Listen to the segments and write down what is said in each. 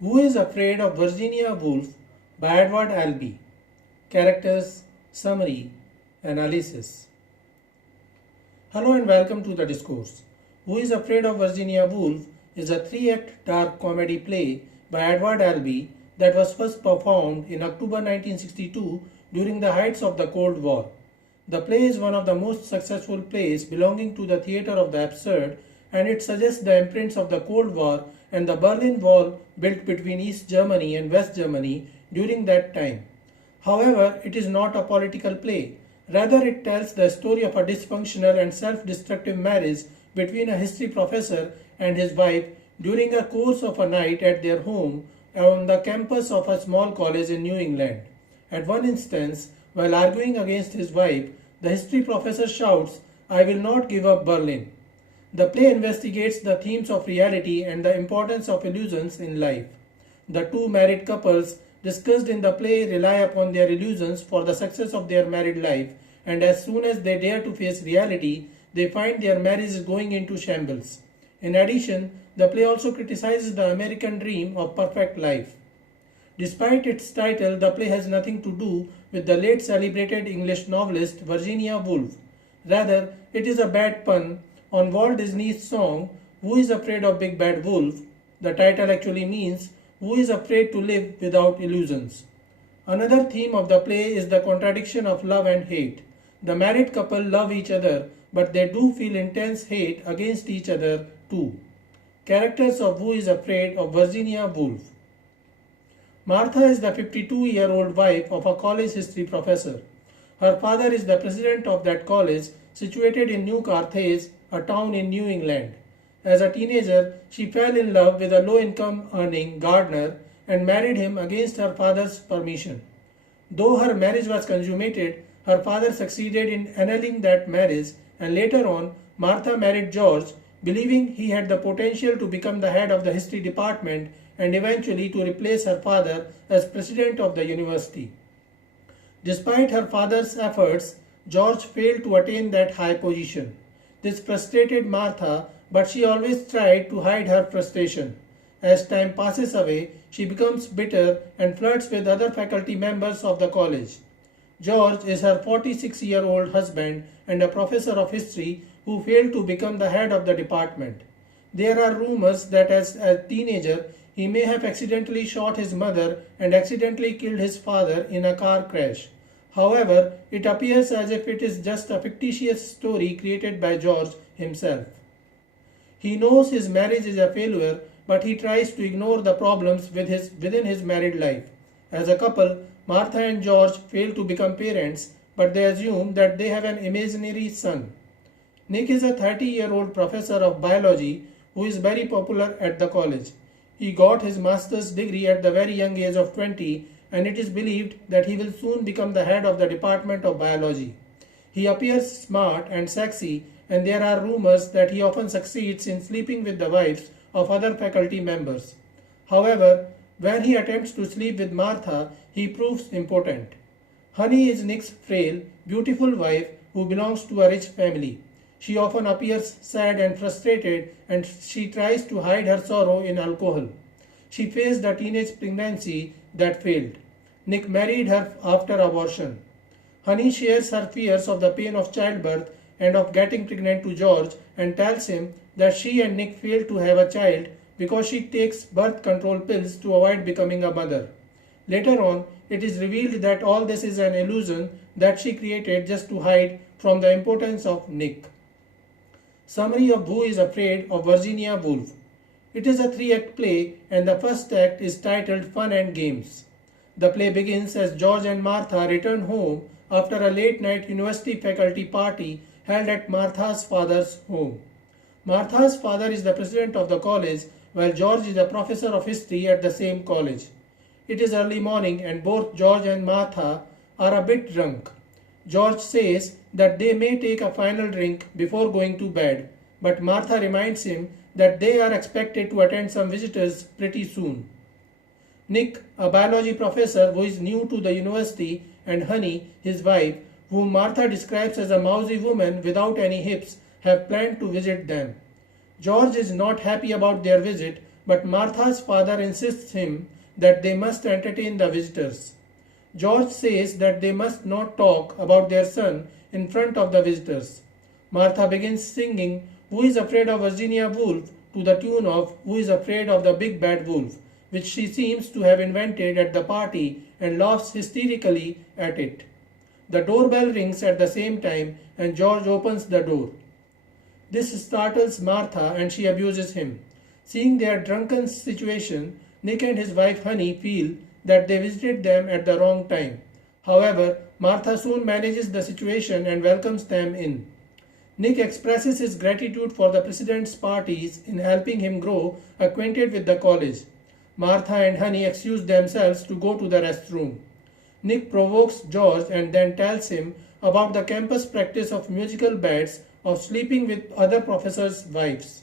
Who is Afraid of Virginia Woolf by Edward Albee. Characters, Summary, Analysis. Hello and welcome to the discourse. Who is Afraid of Virginia Woolf is a three-act dark comedy play by Edward Albee that was first performed in October 1962 during the heights of the Cold War. The play is one of the most successful plays belonging to the theatre of the absurd, and it suggests the imprints of the Cold War and the Berlin Wall built between East Germany and West Germany during that time. However, it is not a political play. Rather, it tells the story of a dysfunctional and self-destructive marriage between a history professor and his wife during a course of a night at their home on the campus of a small college in New England. At one instance, while arguing against his wife, the history professor shouts, "I will not give up Berlin." The play investigates the themes of reality and the importance of illusions in life. The two married couples discussed in the play rely upon their illusions for the success of their married life, and as soon as they dare to face reality, they find their marriage is going into shambles. In addition, the play also criticizes the American dream of perfect life. Despite its title, the play has nothing to do with the late celebrated English novelist Virginia Woolf. Rather, it is a bad pun on Walt Disney's song Who is Afraid of Big Bad Wolf? The title actually means Who is Afraid to Live Without Illusions? Another theme of the play is the contradiction of love and hate. The married couple love each other, but they do feel intense hate against each other too. Characters of Who is Afraid of Virginia Woolf. Martha is the 52-year-old wife of a college history professor. Her father is the president of that college situated in New Carthage, a town in New England. As a teenager, she fell in love with a low-income earning gardener and married him against her father's permission. Though her marriage was consummated, her father succeeded in annulling that marriage, and later on, Martha married George, believing he had the potential to become the head of the history department and eventually to replace her father as president of the university. Despite her father's efforts, George failed to attain that high position. This frustrated Martha, but she always tried to hide her frustration. As time passes away, she becomes bitter and flirts with other faculty members of the college. George is her 46-year-old husband and a professor of history who failed to become the head of the department. There are rumors that as a teenager, he may have accidentally shot his mother and accidentally killed his father in a car crash. However, it appears as if it is just a fictitious story created by George himself. He knows his marriage is a failure, but he tries to ignore the problems within his married life. As a couple, Martha and George fail to become parents, but they assume that they have an imaginary son. Nick is a 30-year-old professor of biology who is very popular at the college. He got his master's degree at the very young age of 20, and it is believed that he will soon become the head of the Department of Biology. He appears smart and sexy, and there are rumors that he often succeeds in sleeping with the wives of other faculty members. However, when he attempts to sleep with Martha, he proves impotent. Honey is Nick's frail, beautiful wife who belongs to a rich family. She often appears sad and frustrated, and she tries to hide her sorrow in alcohol. She faced a teenage pregnancy that failed. Nick married her after abortion. Honey shares her fears of the pain of childbirth and of getting pregnant to George and tells him that she and Nick failed to have a child because she takes birth control pills to avoid becoming a mother. Later on, it is revealed that all this is an illusion that she created just to hide from the importance of Nick. Summary of Who is Afraid of Virginia Woolf. It is a three-act play, and the first act is titled Fun and Games. The play begins as George and Martha return home after a late-night university faculty party held at Martha's father's home. Martha's father is the president of the college, while George is a professor of history at the same college. It is early morning, and both George and Martha are a bit drunk. George says that they may take a final drink before going to bed, but Martha reminds him that they are expected to attend some visitors pretty soon. Nick, a biology professor who is new to the university, and Honey, his wife, whom Martha describes as a mousy woman without any hips, have planned to visit them. George is not happy about their visit, but Martha's father insists him that they must entertain the visitors. George says that they must not talk about their son in front of the visitors. Martha begins singing "Who is Afraid of Virginia Woolf" to the tune of "Who is Afraid of the Big Bad Wolf," which she seems to have invented at the party and laughs hysterically at it. The doorbell rings at the same time and George opens the door. This startles Martha and she abuses him. Seeing their drunken situation, Nick and his wife Honey feel that they visited them at the wrong time. However, Martha soon manages the situation and welcomes them in. Nick expresses his gratitude for the president's parties in helping him grow acquainted with the college. Martha and Honey excuse themselves to go to the restroom. Nick provokes George and then tells him about the campus practice of musical beds of sleeping with other professors' wives.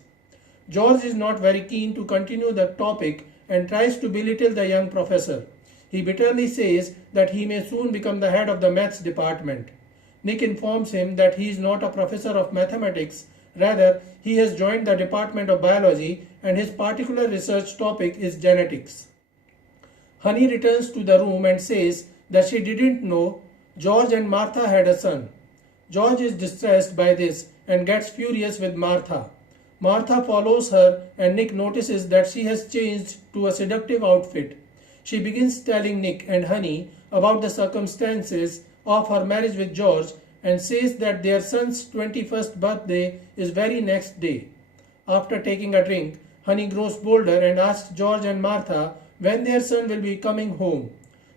George is not very keen to continue the topic and tries to belittle the young professor. He bitterly says that he may soon become the head of the maths department. Nick informs him that he is not a professor of mathematics, rather he has joined the Department of Biology and his particular research topic is genetics. Honey returns to the room and says that she didn't know George and Martha had a son. George is distressed by this and gets furious with Martha. Martha follows her and Nick notices that she has changed to a seductive outfit. She begins telling Nick and Honey about the circumstances of her marriage with George and says that their son's 21st birthday is very next day. After taking a drink, Honey grows bolder and asks George and Martha when their son will be coming home.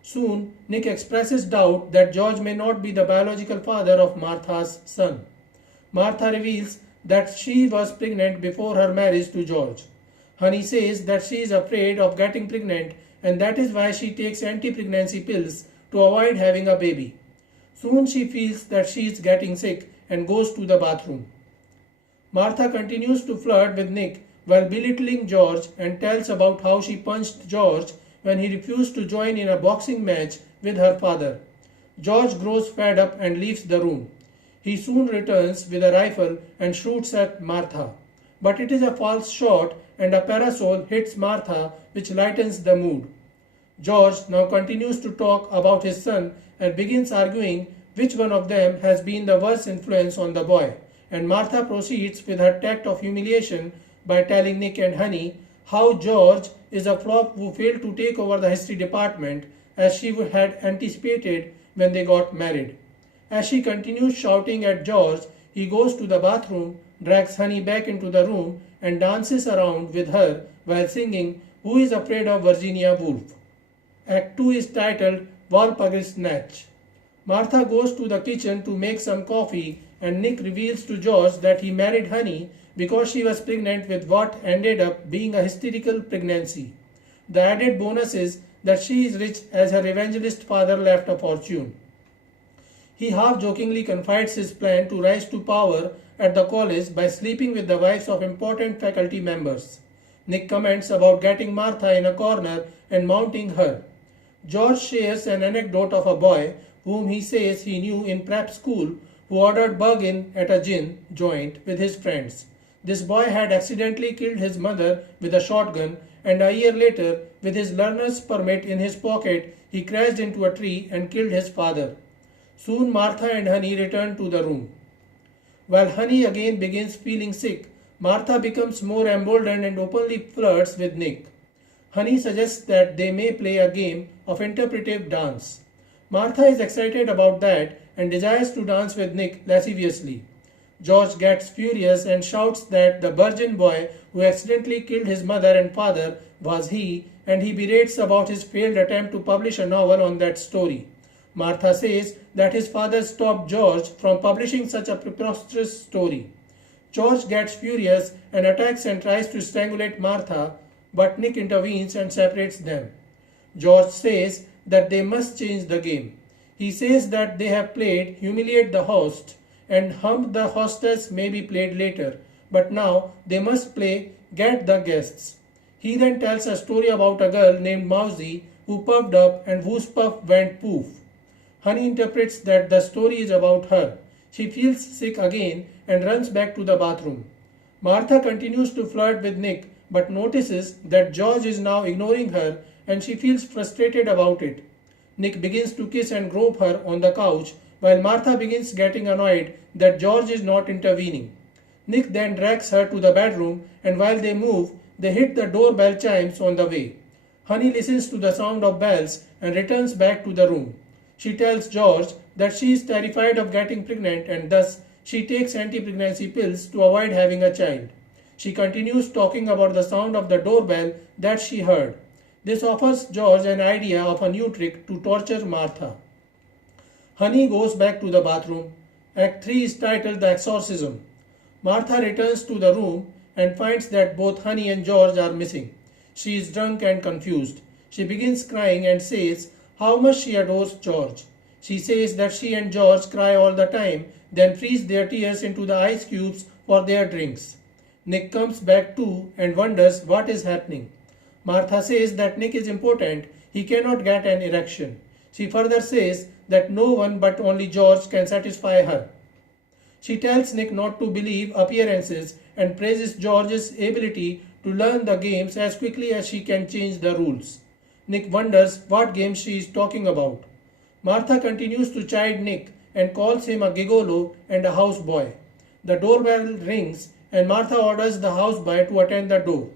Soon, Nick expresses doubt that George may not be the biological father of Martha's son. Martha reveals that she was pregnant before her marriage to George. Honey says that she is afraid of getting pregnant and that is why she takes anti-pregnancy pills to avoid having a baby. Soon she feels that she is getting sick and goes to the bathroom. Martha continues to flirt with Nick while belittling George and tells about how she punched George when he refused to join in a boxing match with her father. George grows fed up and leaves the room. He soon returns with a rifle and shoots at Martha. But it is a false shot and a parasol hits Martha, which lightens the mood. George now continues to talk about his son and begins arguing which one of them has been the worst influence on the boy, and Martha proceeds with her tact of humiliation by telling Nick and Honey how George is a flop who failed to take over the history department as she had anticipated when they got married. As she continues shouting at George, he goes to the bathroom, drags Honey back into the room and dances around with her while singing "Who is Afraid of Virginia Woolf." Act 2 is titled Walpurgisnacht. Martha goes to the kitchen to make some coffee and Nick reveals to George that he married Honey because she was pregnant with what ended up being a hysterical pregnancy. The added bonus is that she is rich as her evangelist father left a fortune. He half-jokingly confides his plan to rise to power at the college by sleeping with the wives of important faculty members. Nick comments about getting Martha in a corner and mounting her. George shares an anecdote of a boy whom he says he knew in prep school who ordered bug-in at a gin joint with his friends. This boy had accidentally killed his mother with a shotgun and a year later, with his learner's permit in his pocket, he crashed into a tree and killed his father. Soon Martha and Honey return to the room. While Honey again begins feeling sick, Martha becomes more emboldened and openly flirts with Nick. Honey suggests that they may play a game of interpretive dance. Martha is excited about that and desires to dance with Nick lasciviously. George gets furious and shouts that the virgin boy who accidentally killed his mother and father was he, and he berates about his failed attempt to publish a novel on that story. Martha says that his father stopped George from publishing such a preposterous story. George gets furious and attacks and tries to strangulate Martha, but Nick intervenes and separates them. George says that they must change the game. He says that they have played Humiliate the Host and Hump the Hostess may be played later, but now they must play Get the Guests. He then tells a story about a girl named Mousy who puffed up and whose puff went poof. Honey interprets that the story is about her. She feels sick again and runs back to the bathroom. Martha continues to flirt with Nick but notices that George is now ignoring her and she feels frustrated about it. Nick begins to kiss and grope her on the couch while Martha begins getting annoyed that George is not intervening. Nick then drags her to the bedroom, and while they move, they hit the doorbell chimes on the way. Honey listens to the sound of bells and returns back to the room. She tells George that she is terrified of getting pregnant and thus she takes anti-pregnancy pills to avoid having a child. She continues talking about the sound of the doorbell that she heard. This offers George an idea of a new trick to torture Martha. Honey goes back to the bathroom. Act 3 is titled The Exorcism. Martha returns to the room and finds that both Honey and George are missing. She is drunk and confused. She begins crying and says how much she adores George. She says that she and George cry all the time, then freeze their tears into the ice cubes for their drinks. Nick comes back too and wonders what is happening. Martha says that Nick is important, he cannot get an erection. She further says that no one but only George can satisfy her. She tells Nick not to believe appearances and praises George's ability to learn the games as quickly as she can change the rules. Nick wonders what games she is talking about. Martha continues to chide Nick and calls him a gigolo and a houseboy. The doorbell rings and Martha orders the houseboy to attend the door.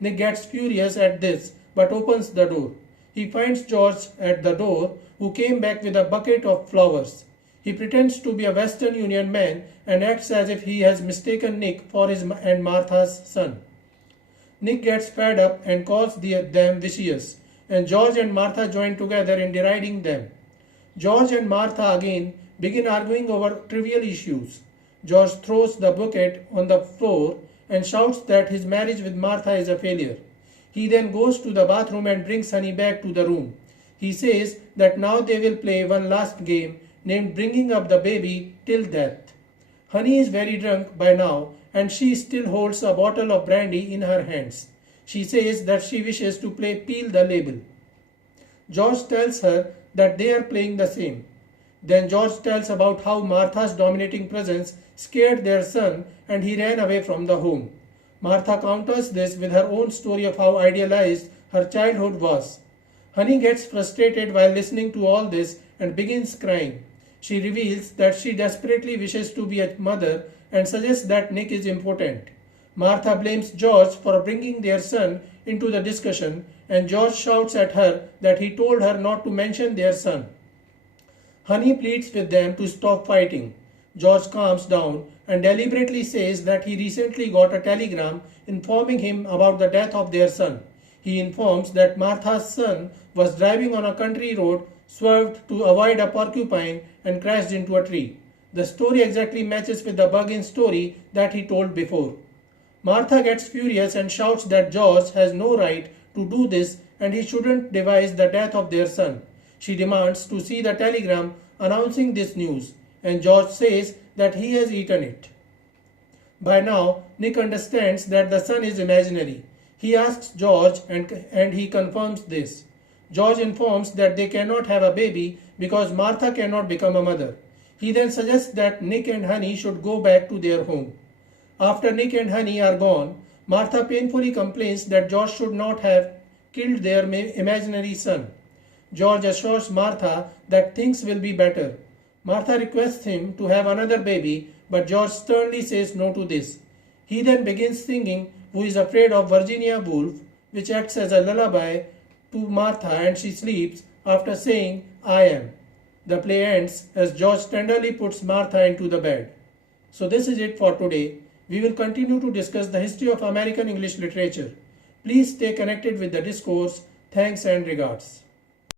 Nick gets furious at this but opens the door. He finds George at the door, who came back with a bucket of flowers. He pretends to be a Western Union man and acts as if he has mistaken Nick for his and Martha's son. Nick gets fed up and calls them vicious, and George and Martha join together in deriding them. George and Martha again begin arguing over trivial issues. George throws the bucket on the floor and shouts that his marriage with Martha is a failure. He then goes to the bathroom and brings Honey back to the room. He says that now they will play one last game named Bringing Up the Baby Till Death. Honey is very drunk by now and she still holds a bottle of brandy in her hands. She says that she wishes to play Peel the Label. George tells her that they are playing the same. Then George tells about how Martha's dominating presence scared their son and he ran away from the home. Martha counters this with her own story of how idealized her childhood was. Honey gets frustrated while listening to all this and begins crying. She reveals that she desperately wishes to be a mother and suggests that Nick is important. Martha blames George for bringing their son into the discussion and George shouts at her that he told her not to mention their son. Honey pleads with them to stop fighting. George calms down and deliberately says that he recently got a telegram informing him about the death of their son. He informs that Martha's son was driving on a country road, swerved to avoid a porcupine and crashed into a tree. The story exactly matches with the bug-in story that he told before. Martha gets furious and shouts that George has no right to do this and he shouldn't devise the death of their son. She demands to see the telegram announcing this news, and George says that he has eaten it. By now, Nick understands that the son is imaginary. He asks George and he confirms this. George informs that they cannot have a baby because Martha cannot become a mother. He then suggests that Nick and Honey should go back to their home. After Nick and Honey are gone, Martha painfully complains that George should not have killed their imaginary son. George assures Martha that things will be better. Martha requests him to have another baby, but George sternly says no to this. He then begins singing Who is Afraid of Virginia Woolf, which acts as a lullaby to Martha and she sleeps after saying, I am. The play ends as George tenderly puts Martha into the bed. So this is it for today. We will continue to discuss the history of American English literature. Please stay connected with the discourse. Thanks and regards.